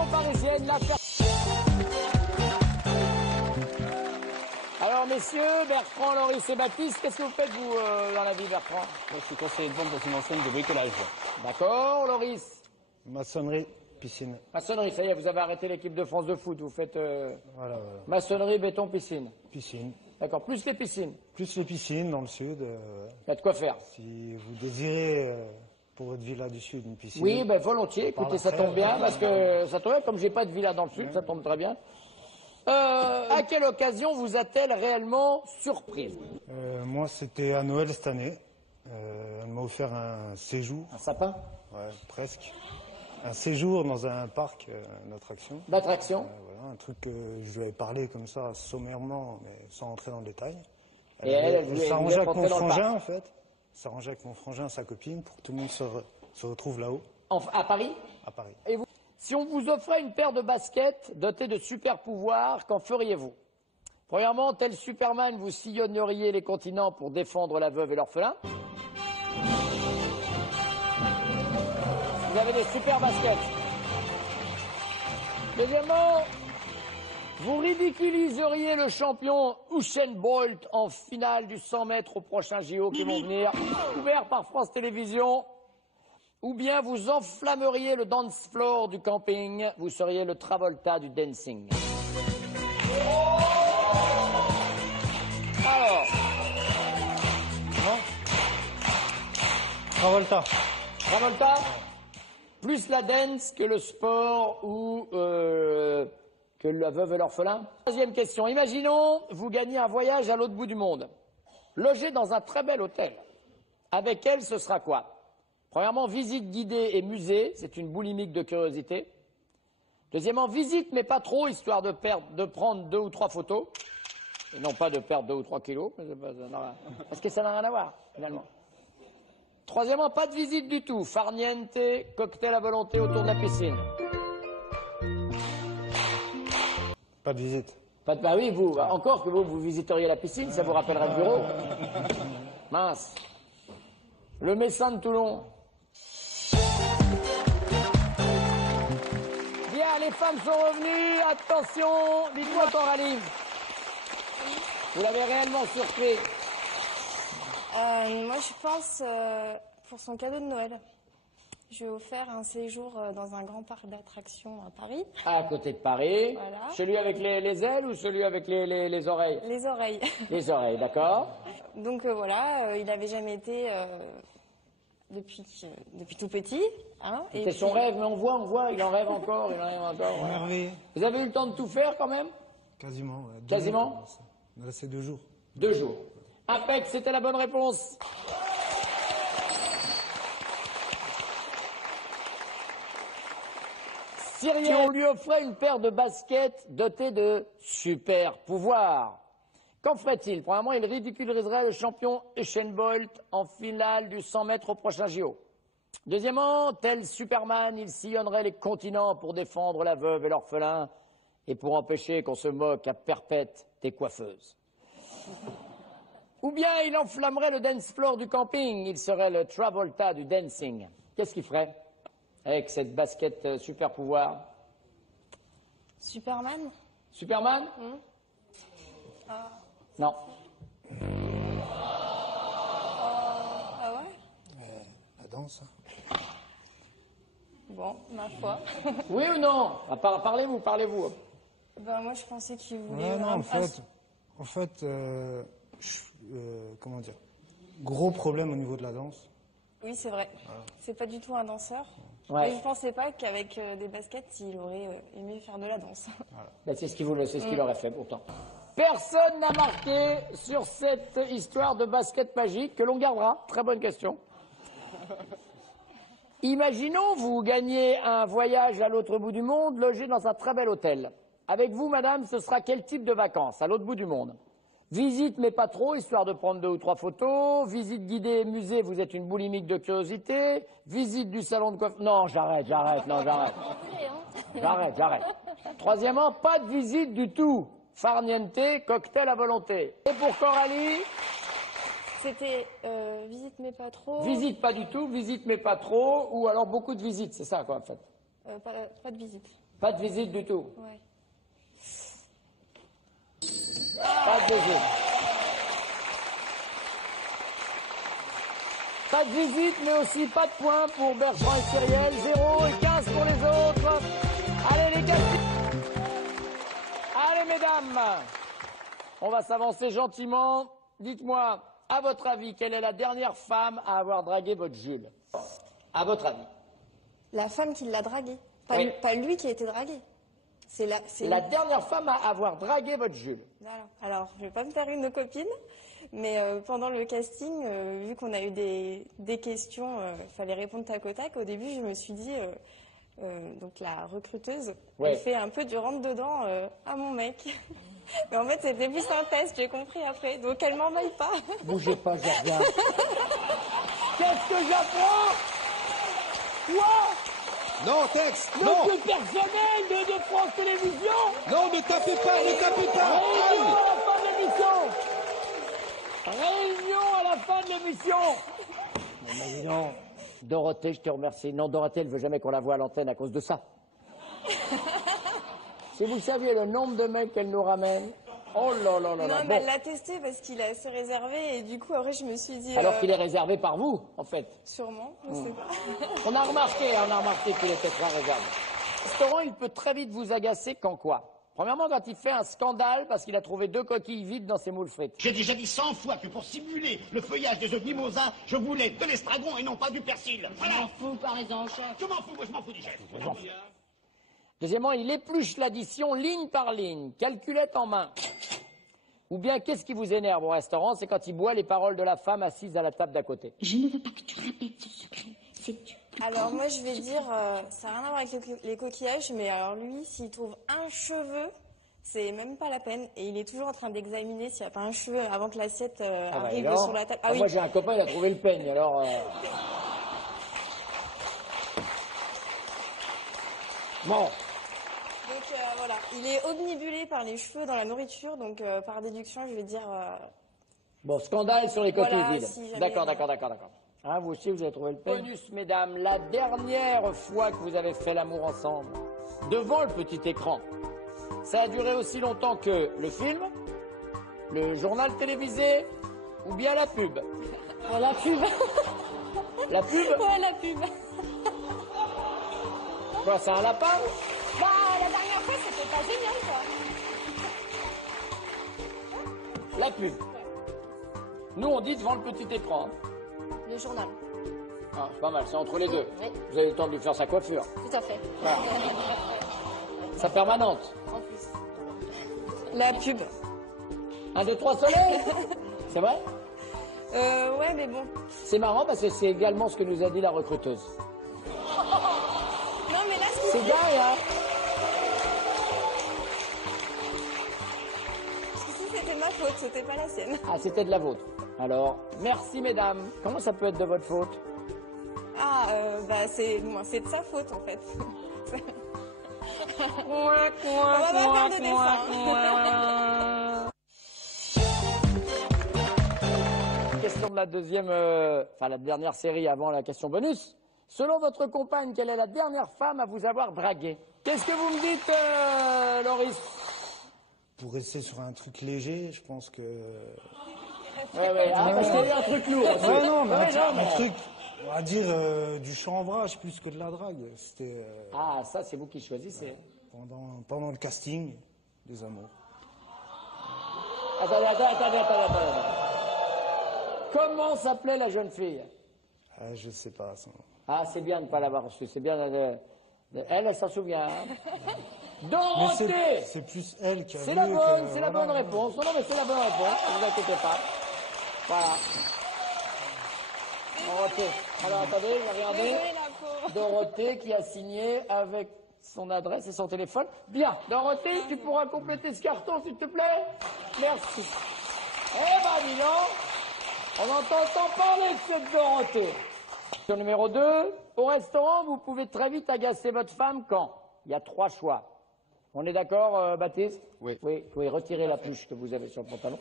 région parisienne, l'affaire... Alors, messieurs, Bertrand, Loris et Baptiste, qu'est-ce que vous faites, vous, dans la vie, Bertrand? Moi, je suis conseiller de vente dans une enseigne de bricolage. D'accord, Loris? Maçonnerie, piscine. Maçonnerie, ça y est, vous avez arrêté l'équipe de France de foot, vous faites Voilà. maçonnerie, béton, piscine. Piscine. D'accord, plus les piscines. Plus les piscines dans le sud. Il y a de quoi faire. Si vous désirez, pour votre villa du sud, une piscine. Oui, ben volontiers, écoutez, ça tombe bien, parce que ça tombe bien, comme j'ai pas de villa dans le sud, ça tombe très bien. À quelle occasion vous a-t-elle réellement surprise? Moi, c'était à Noël cette année. Elle m'a offert un séjour. Un sapin? Ouais, presque. Un séjour dans un parc d'attractions. D'attraction? Voilà, un truc que je lui avais parlé comme ça, sommairement, mais sans entrer dans le détail. Et elle s'arrangeait avec mon rentrer dans le frangin, parc. en fait. S'arrangeait avec mon frangin, sa copine, pour que tout le monde se retrouve là-haut, À Paris? à Paris. Et vous, si on vous offrait une paire de baskets dotées de super pouvoirs, qu'en feriez-vous? Premièrement, tel Superman, vous sillonneriez les continents pour défendre la veuve et l'orphelin. Vous avez des super baskets. Deuxièmement, vous ridiculiseriez le champion Usain Bolt en finale du 100 mètres au prochain JO qui vont venir, ouvert par France Télévisions. Ou bien vous enflammeriez le dance floor du camping, vous seriez le Travolta du dancing. Alors, Travolta. Travolta, plus la dance que le sport ou que la veuve et l'orphelin. Troisième question, imaginons vous gagnez un voyage à l'autre bout du monde, logé dans un très bel hôtel. Avec elle, ce sera quoi? Premièrement, visite guidée et musée, c'est une boulimique de curiosité. Deuxièmement, visite mais pas trop, histoire de prendre 2 ou 3 photos. Et non pas de perdre 2 ou 3 kilos, parce que ça n'a rien à voir, finalement. Troisièmement, pas de visite du tout, farniente, cocktail à volonté autour de la piscine. Pas de visite. Pas de, bah oui, vous, encore que vous visiteriez la piscine, ça vous rappellerait le bureau. Mince. Le Messin de Toulon. Bien, les femmes sont revenues. Attention, dites-moi Coralie. Vous l'avez réellement surpris? Moi, je pense pour son cadeau de Noël. Je lui ai offert un séjour dans un grand parc d'attractions à Paris. À côté de Paris. Voilà. Celui avec les ailes ou celui avec les oreilles? Les oreilles. Les oreilles, d'accord. Donc voilà, il n'avait jamais été depuis tout petit. Hein, C'était son rêve, mais on voit, il en rêve encore, il en rêve encore. Ouais. Merveille. Vous avez eu le temps de tout faire quand même? Quasiment. Ouais. Quasiment? Il me restait 2 jours. 2 jours. Impec, c'était la bonne réponse. Si on lui offrait une paire de baskets dotées de super pouvoirs, qu'en ferait-il? Premièrement, il ridiculiserait le champion Usain Bolt en finale du 100 mètres au prochain JO. Deuxièmement, tel Superman, il sillonnerait les continents pour défendre la veuve et l'orphelin et pour empêcher qu'on se moque à perpète des coiffeuses. Ou bien il enflammerait le dance floor du camping, il serait le Travolta du dancing. Qu'est-ce qu'il ferait avec cette basket super pouvoir? Superman. Superman? Non. Ah ouais? La danse. Bon, ma foi. Oui ou non? Parlez-vous. Ben, moi, je pensais qu'il voulait... Ouais, non, en fait, comment dire, gros problème au niveau de la danse. Oui, c'est vrai. C'est pas du tout un danseur. Ouais. Et je pensais pas qu'avec des baskets, il aurait aimé faire de la danse. Ben, c'est ce qu'il aurait fait pourtant. Personne n'a marqué sur cette histoire de basket magique que l'on gardera. Très bonne question. Imaginons vous gagnez un voyage à l'autre bout du monde, logé dans un très bel hôtel. Avec vous, madame, ce sera quel type de vacances à l'autre bout du monde? Visite, mais pas trop, histoire de prendre 2 ou 3 photos. Visite guidée, musée, vous êtes une boulimique de curiosité. Visite du salon de coiffure. Non, j'arrête. J'arrête. Troisièmement, pas de visite du tout. Farniente, cocktail à volonté. Et pour Coralie? C'était visite mais pas trop. Visite pas du tout, visite mais pas trop, ou alors beaucoup de visites, c'est ça quoi en fait. Pas de visite. Pas de visite du tout. Ouais. Pas de visite. Pas de visite, mais aussi pas de points pour Bertrand et Cyrielle. 0 et 15 pour les autres. Allez les gars. Allez mesdames. On va s'avancer gentiment. Dites-moi, à votre avis, quelle est la dernière femme à avoir dragué votre Jules? À votre avis? La femme qui l'a dragué. Pas, Oui. pas lui qui a été dragué. C'est La dernière femme à avoir dragué votre Jules. Voilà. Alors, je vais pas me faire une de nos copines, mais pendant le casting, vu qu'on a eu des questions, il fallait répondre tac au tac. Au début, je me suis dit, donc la recruteuse, Ouais. elle fait un peu du rentre-dedans à mon mec. Mais en fait, c'était plus un test, j'ai compris après. Donc, elle m'emballe pas. Bougez pas, je regarde. Qu'est-ce que j'apprends? Quoi? Non, texte, Le non, truc personnel de France Télévisions. non, ne tapez pas, ne tapez pas. Réunion Aïe. à la fin de l'émission. Réunion à la fin de l'émission. Non, mais dis donc, Dorothée, je te remercie. Non, Dorothée, elle veut jamais qu'on la voie à l'antenne à cause de ça. Si vous saviez le nombre de mecs qu'elle nous ramène. Oh là là là là. Non, Bon. mais elle l'a testé parce qu'il est assez réservé. Et du coup, après, je me suis dit. Alors qu'il est réservé par vous, en fait. Sûrement, je sais pas. On a remarqué qu'il était très réservé. Ce restaurant, il peut très vite vous agacer quand quoi? Premièrement, quand il fait un scandale parce qu'il a trouvé 2 coquilles vides dans ses moules frites. J'ai déjà dit 100 fois que pour simuler le feuillage des œufs mimosa, je voulais de l'estragon et non pas du persil. Voilà. Fou, par exemple, chef. Je m'en fous, moi je m'en fous du chef. Deuxièmement, il épluche l'addition ligne par ligne, calculette en main. Ou bien, qu'est-ce qui vous énerve au restaurant? C'est quand il boit les paroles de la femme assise à la table d'à côté. Je ne veux pas que tu répètes ce secret. C'est du... Alors moi je vais dire, ça n'a rien à voir avec les coquillages, mais alors lui, s'il trouve un cheveu, c'est même pas la peine. Et il est toujours en train d'examiner s'il n'y a pas un cheveu avant que l'assiette arrive alors, sur la table. Moi j'ai un copain, il a trouvé le peigne, alors... Bon, Donc voilà, il est omnibulé par les cheveux dans la nourriture, donc par déduction je vais dire... bon, scandale sur les coquilles Voilà, vides. si jamais- D'accord. Hein, vous aussi, vous avez trouvé le peigne. Bonus, mesdames, la dernière fois que vous avez fait l'amour ensemble, devant le petit écran, ça a duré aussi longtemps que le film, le journal télévisé ou bien la pub. la pub. La pub? Ouais, la pub. Quoi, c'est un lapin? Bah, la dernière fois, c'était pas génial, quoi. La pub. Nous, on dit devant le petit écran. Le journal. Ah, c'est pas mal, c'est entre les deux. Oui. Vous avez le temps de lui faire sa coiffure. Tout à fait. Sa permanente. En plus. La pub. 1, 2, 3 soleils. C'est vrai? Ouais, mais bon. C'est marrant parce que c'est également ce que nous a dit la recruteuse. Non, mais là, C'est dingue, hein? si c'était ma faute, c'était pas la sienne. Ah, c'était de la vôtre. Alors, merci mesdames. Comment ça peut être de votre faute? Ah, bah, c'est de sa faute, en fait. On va pas faire de dessin. Question de la deuxième, la dernière série avant la question bonus. Selon votre compagne, quelle est la dernière femme à vous avoir dragué? Qu'est-ce que vous me dites, Loris? Pour rester sur un truc léger, je pense que... Ouais. Ah, parce qu'il y a eu un truc lourd. aussi. Ouais, non, mais Ouais, non, un truc, on va dire, du chambrage plus que de la drague. C'était Ah, ça, c'est vous qui choisissez. pendant le casting des amours. Attendez. Comment s'appelait la jeune fille? Ah, je sais pas. Ça. Ah, c'est bien de ne pas l'avoir reçue. C'est bien elle s'en souvient. Hein. Mais Dorothée! c'est plus elle qui a C'est vu la que, bonne, c'est la voilà. bonne réponse. Non, mais c'est la bonne réponse, ne vous inquiétez pas. Voilà. Dorothée. Alors attendez, regardez. Désolée, la pauvre. Dorothée qui a signé avec son adresse et son téléphone. Bien. Dorothée, tu pourras compléter ce carton, s'il te plaît? Merci. Eh ben, dis donc, on entend parler de cette Dorothée. Question numéro 2. Au restaurant, vous pouvez très vite agacer votre femme quand? Il y a 3 choix. On est d'accord, Baptiste? Oui. Oui, vous pouvez retirer la pluche que vous avez sur le pantalon.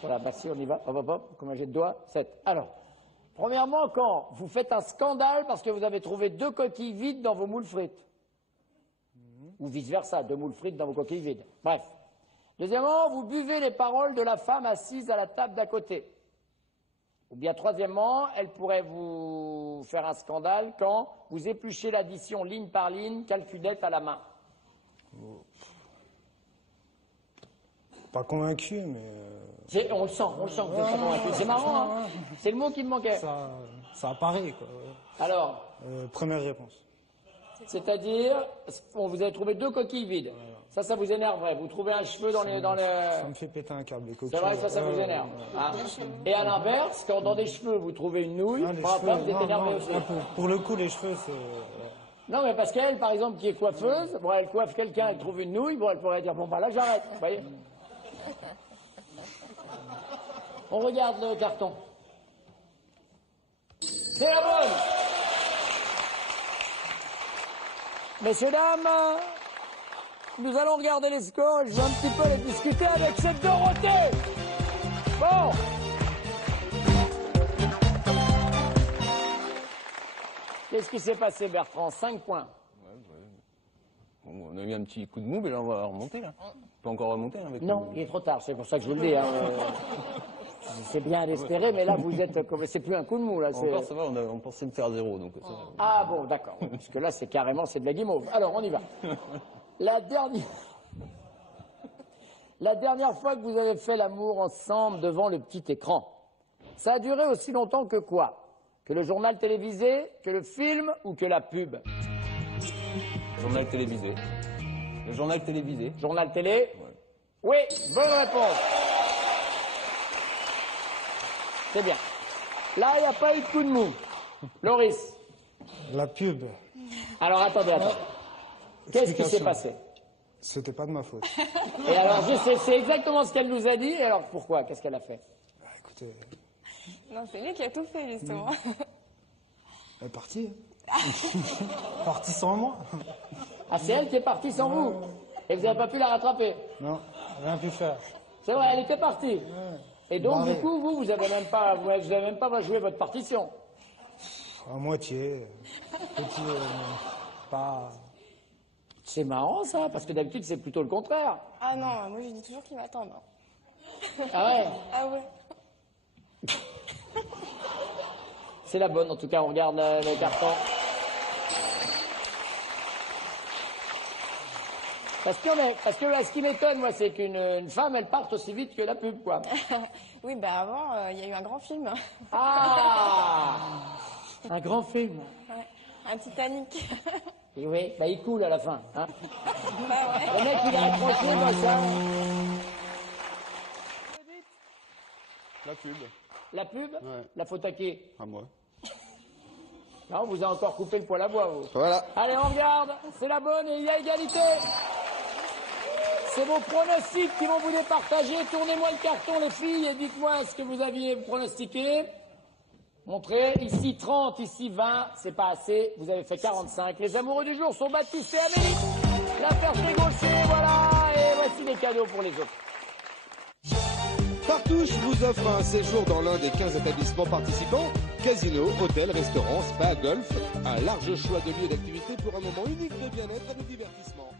Voilà, merci, on y va. Hop, comme un jet de doigt, 7. Alors, premièrement, quand vous faites un scandale parce que vous avez trouvé 2 coquilles vides dans vos moules frites. Ou vice-versa, 2 moules frites dans vos coquilles vides. Bref. Deuxièmement, vous buvez les paroles de la femme assise à la table d'à côté. Ou bien troisièmement, elle pourrait vous faire un scandale quand vous épluchez l'addition ligne par ligne, calculette à la main. Pas convaincu, mais On le sent que vous êtes pas convaincu. C'est marrant, hein. C'est le mot qui me manquait. ça apparaît, quoi. Alors, Première réponse. c'est-à-dire, vous avez trouvé 2 coquilles vides. Ça vous énerverait. Vous trouvez un cheveu dans le... Ça me fait péter un câble, les coquilles. C'est vrai que ça vous énerve. Hein. Et à l'inverse, quand dans des cheveux, vous trouvez une nouille, Ah, les pour la cheveux, femme, vous êtes non, énervé non, aussi. pour le coup, les cheveux, c'est... Non, mais parce qu'elle, par exemple, qui est coiffeuse, bon, elle coiffe quelqu'un, elle trouve une nouille, bon, elle pourrait dire, bon, bah là, j'arrête, vous voyez. On regarde le carton. C'est la bonne. Messieurs, dames, nous allons regarder les scores et je vais un petit peu les discuter avec cette Dorothée. Bon. Qu'est-ce qui s'est passé, Bertrand? 5 points. Bon, on a eu un petit coup de mou, mais là on va remonter là. On peut encore remonter hein, avec Non, il est trop tard, c'est pour ça que je vous le dis. Hein. C'est bien d'espérer, mais là vous êtes... C'est plus un coup de mou, là. Encore ça va, on pensait me faire 0, donc ça va. Ah bon, d'accord. Parce que là, c'est carrément, c'est de la guimauve. Alors, on y va. La dernière fois que vous avez fait l'amour ensemble devant le petit écran, ça a duré aussi longtemps que quoi? Que le journal télévisé, que le film ou que la pub? Journal télévisé. Le journal télévisé. Journal télé? Oui, bonne réponse. C'est bien. Là, il n'y a pas eu de coup de mou. Loris? La pub, Alors, attendez. Qu'est-ce qui s'est passé? c'était pas de ma faute. Et alors, c'est exactement ce qu'elle nous a dit. Et alors, pourquoi? Qu'est-ce qu'elle a fait? Bah, écoutez, Non, c'est lui qui a tout fait, justement. elle est partie. Partie sans moi. Ah, c'est elle qui est partie sans vous. Et vous n'avez pas pu la rattraper. Non, rien pu faire. C'est vrai, elle était partie. Et donc, Barré. du coup, vous n'avez même pas joué votre partition. À moitié. Petit, pas... C'est marrant, ça, parce que d'habitude, c'est plutôt le contraire. Ah non, moi je dis toujours qu'il m'attend. Ah ouais? Ah ouais. C'est la bonne, en tout cas, on regarde le carton. Parce que là, ce qui m'étonne, moi, c'est qu'une femme, elle parte aussi vite que la pub, quoi. Oui, bah avant, il y a eu un grand film. Ah! Un grand film. Ouais. Un Titanic. Et oui, bah, il coule à la fin, hein. Bah ouais. Le mec, il a accroché, moi, ça. La pub. La pub? Ouais. La faute à qui? À moi. Non, on vous a encore coupé le poil à bois, vous. Voilà. Allez, on regarde. C'est la bonne et il y a égalité. C'est vos pronostics qui vont vous départager. Tournez-moi le carton, les filles, et dites-moi ce que vous aviez pronostiqué. Montrez. Ici 30, ici 20. C'est pas assez. Vous avez fait 45. Les amoureux du jour sont Baptiste et Amélie. La Ferté-Gaucher, voilà. Et voici les cadeaux pour les autres. Partouche vous offre un séjour dans l'un des 15 établissements participants. Casino, hôtel, restaurant, spa, golf. Un large choix de lieux d'activité pour un moment unique de bien-être et de divertissement.